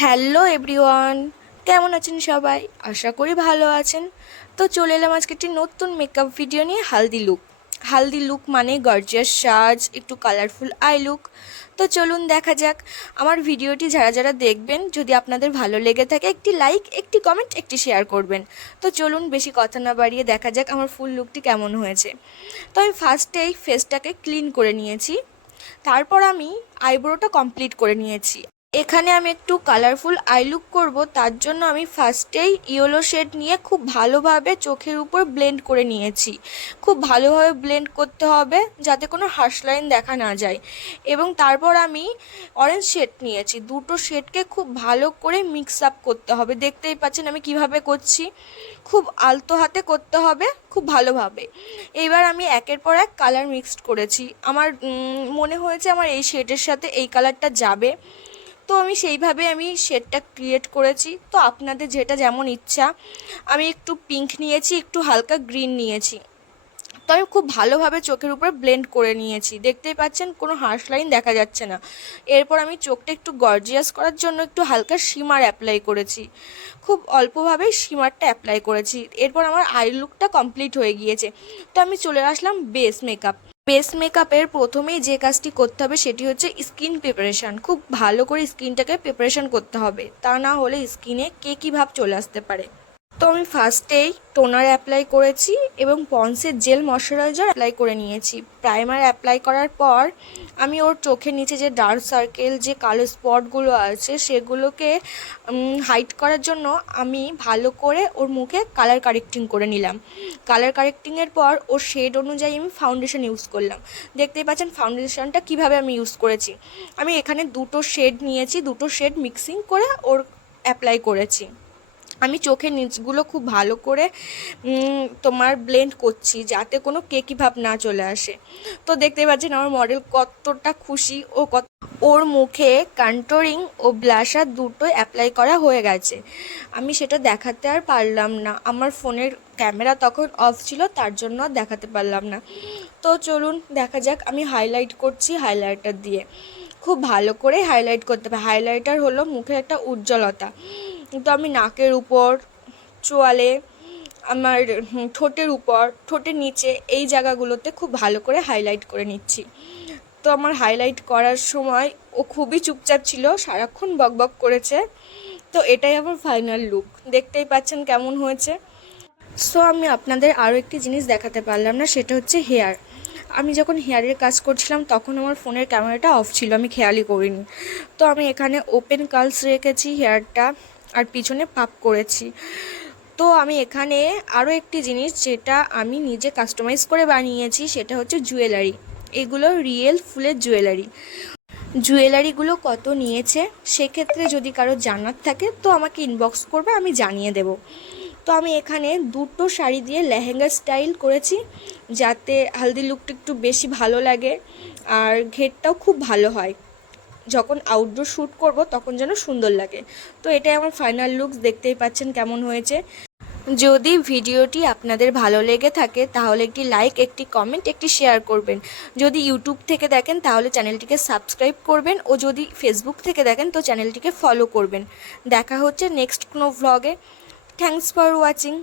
Hello everyone, কেমন আছেন সবাই? আশা করি ভালো আছেন। তো চলে এলাম আজকে একটি নতুন মেকআপ ভিডিও নিয়ে হালদি লুক হালদি লুক মানে গর্জিয়াস সাজ, একটু কালারফুল আই লুক তো চলুন দেখা যাক। আমার ভিডিওটি যারা যারা দেখবেন, যদি আপনাদের ভালো লেগে থাকে, একটি লাইক একটি কমেন্ট একটি শেয়ার করবেন। তো চলুন বেশি কথা না বাড়িয়ে দেখা যাক আমার ফুল লুকটি কেমন হয়েছে। তো আমি ফার্স্টে এই ফেসটাকে ক্লিন করে নিয়েছি। তারপর আমি আইব্রোটা কমপ্লিট করে নিয়েছি। এখানে আমি একটু কালারফুল আই লুক করব, তার জন্য আমি ফার্স্টেই ইয়েলো শেড নিয়ে খুব ভালোভাবে চোখের উপর ব্লেন্ড করে নিয়েছি। খুব ভালোভাবে ব্লেন্ড করতে হবে যাতে কোনো হার্শ লাইন দেখা না যায়। এবং তারপর আমি অরেঞ্জ শেড নিয়েছি, দুটো শেডকে খুব ভালো করে মিক্স আপ করতে হবে। দেখতেই পাচ্ছেন আমি কীভাবে করছি। খুব আলতো হাতে করতে হবে, খুব ভালোভাবে। এবার আমি একের পর এক কালার মিক্সড করেছি। আমার মনে হয়েছে আমার এই শেডের সাথে এই কালারটা যাবে। তো আমি সেইভাবে আমি শেডটা ক্রিয়েট করেছি। তো আপনাদের যেটা যেমন ইচ্ছা, আমি একটু পিঙ্ক নিয়েছি, একটু হালকা গ্রিন নিয়েছি। তো আমি খুব ভালোভাবে চোখের উপর ব্লেন্ড করে নিয়েছি। দেখতেই পাচ্ছেন, কোনো হার্শ লাইন দেখা যাচ্ছে না। এরপর আমি চোখটা একটু গর্জিয়াস করার জন্য একটু হালকা শিমার অ্যাপ্লাই করেছি। খুব অল্পভাবেই শিমারটা অ্যাপ্লাই করেছি। এরপর আমার আই লুকটা কমপ্লিট হয়ে গিয়েছে। তো আমি চলে আসলাম বেস মেকআপ বেস মেকআপের প্রথমেই যে কাজটি করতে হবে সেটি হচ্ছে স্কিন প্রিপারেশান। খুব ভালো করে স্কিনটাকে প্রিপারেশান করতে হবে। তা না হলে স্কিনে কে কী ভাব চলে আসতে পারে? তো আমি ফার্স্টেই টোনার অ্যাপ্লাই করেছি এবং পন্সের জেল ময়শ্চারাইজার অ্যাপ্লাই করে নিয়েছি। প্রাইমার অ্যাপ্লাই করার পর আমি ওর চোখের নিচে যে ডার্ক সার্কেল যে কালো স্পটগুলো আছে, সেগুলোকে হাইট করার জন্য আমি ভালো করে ওর মুখে কালার কারেক্টিং করে নিলাম। কালার কারেক্টিংয়ের পর ওর শেড অনুযায়ী আমি ফাউন্ডেশন ইউজ করলাম। দেখতেই পাচ্ছেন ফাউন্ডেশনটা কীভাবে আমি ইউজ করেছি। আমি এখানে দুটো শেড নিয়েছি, দুটো শেড মিক্সিং করে ওর অ্যাপ্লাই করেছি। আমি চোখের নিচগুলো খুব ভালো করে তোমার ব্লেন্ড করছি যাতে কোনো কেকি ভাব না চলে আসে। তো দেখতে পাচ্ছেন আমার মডেল কতটা খুশি ও কত ওর মুখে কান্টোরিং ও ব্লাশার দুটো অ্যাপ্লাই করা হয়ে গেছে। আমি সেটা দেখাতে আর পারলাম না। আমার ফোনের ক্যামেরা তখন অফ ছিল, তার জন্য দেখাতে পারলাম না। তো চলুন দেখা যাক, আমি হাইলাইট করছি হাইলাইটার দিয়ে। খুব ভালো করে হাইলাইট করতে হবে। হাইলাইটার হলো মুখের একটা উজ্জ্বলতা। তো আমি নাকের উপর, চোয়ালে, আমার ঠোঁটের উপর, ঠোঁটের নিচে এই জায়গাগুলোতে খুব ভালো করে হাইলাইট করে নিচ্ছি। তো আমার হাইলাইট করার সময় ও খুবই চুপচাপ ছিল, সারাক্ষণ বকবক করেছে। তো এটাই আমার ফাইনাল লুক দেখতেই পাচ্ছেন কেমন হয়েছে। সো আমি আপনাদের আরও একটি জিনিস দেখাতে পারলাম না, সেটা হচ্ছে হেয়ার আমি যখন হেয়ারের কাজ করছিলাম, তখন আমার ফোনের ক্যামেরাটা অফ ছিল, আমি খেয়ালই করিনি। তো আমি এখানে ওপেন কালস রেখেছি হেয়ারটা আর পিছনে পাপ করেছি। তো আমি এখানে আরও একটি জিনিস যেটা আমি নিজে কাস্টমাইজ করে বানিয়েছি, সেটা হচ্ছে জুয়েলারি এগুলো রিয়েল ফুলের জুয়েলারি জুয়েলারিগুলো কত নিয়েছে, সেক্ষেত্রে যদি কারও জানার থাকে, তো আমাকে ইনবক্স করবে, আমি জানিয়ে দেব। তো আমি এখানে দুটো শাড়ি দিয়ে লেহেঙ্গা স্টাইল করেছি, যাতে হালদি লুকটা একটু বেশি ভালো লাগে, আর ঘেরটাও খুব ভালো হয়। যখন আউটডোর শ্যুট করব, তখন যেন সুন্দর লাগে। তো এটাই আমার ফাইনাল লুকস দেখতেই পাচ্ছেন কেমন হয়েছে। যদি ভিডিওটি আপনাদের ভালো লেগে থাকে, তাহলে একটি লাইক একটি কমেন্ট একটি শেয়ার করবেন। যদি ইউটিউব থেকে দেখেন, তাহলে চ্যানেলটিকে সাবস্ক্রাইব করবেন। ও যদি ফেসবুক থেকে দেখেন, তো চ্যানেলটিকে ফলো করবেন। দেখা হচ্ছে নেক্সট কোনো ভ্লগে থ্যাংকস ফর ওয়াচিং